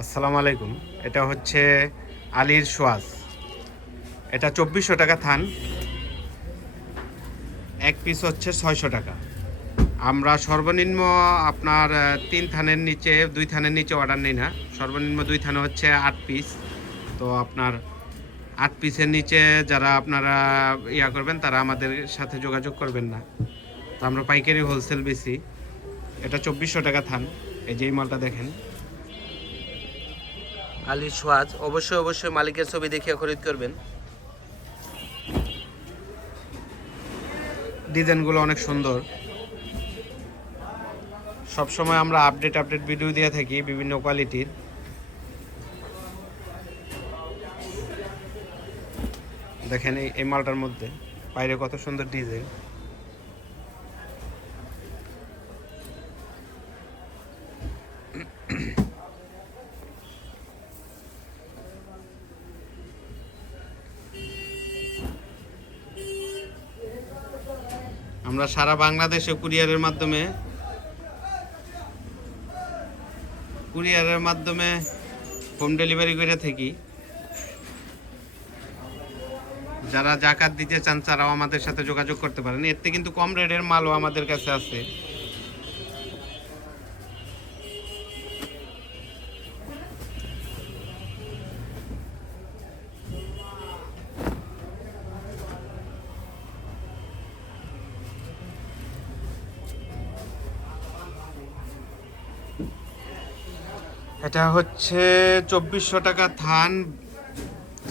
আসসালামু আলাইকুম। এটা হচ্ছে আলীর সোয়াজ। এটা চব্বিশশো টাকা থান। এক পিস হচ্ছে ছয়শো টাকা। আমরা সর্বনিম্ন আপনার তিন থানের নিচে, দুই থানের নিচে অর্ডার নিই না। সর্বনিম্ন দুই থানে হচ্ছে আট পিস তো আপনার আট পিসের নিচে যারা আপনারা ইয়া করবেন, তারা আমাদের সাথে যোগাযোগ করবেন না। তো আমরা পাইকারি হোলসেল বেশি এটা চব্বিশশো টাকা থান। এই যে মালটা দেখেন। আলীর সোয়াজ অবশ্যই অবশ্যই মালিকের ছবি দেখিয়ে খরিদ করবেন। ডিজাইনগুলো অনেক সুন্দর। সব সময় আমরা আপডেট আপডেট ভিডিও দিয়ে থাকি বিভিন্ন কোয়ালিটির দেখেন এই মালটার মধ্যে। বাইরে কত সুন্দর ডিজাইন আমরা সারা বাংলাদেশে কুরিয়ারের মাধ্যমে কুরিয়ারের মাধ্যমে হোম ডেলিভারি করে থাকি। যারা জাকাত দিতে চান, তারাও আমাদের সাথে যোগাযোগ করতে পারেন। এতে কিন্তু কম রেটের মালও আমাদের কাছে আছে। এটা হচ্ছে চব্বিশশো টাকা থান,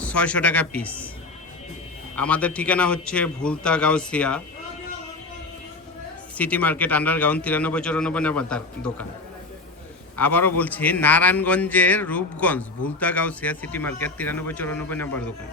ছয়শো টাকা পিস আমাদের ঠিকানা হচ্ছে Bhulta Gausia city market underground তিরানব্বই, চৌরানব্বই নাম্বার দোকান। আবারও বলছি, নারায়ণগঞ্জের রূপগঞ্জ, ভুলতা গাউসিয়া সিটি মার্কেট তিরানব্বই, চৌরানব্বই নাম্বার দোকান।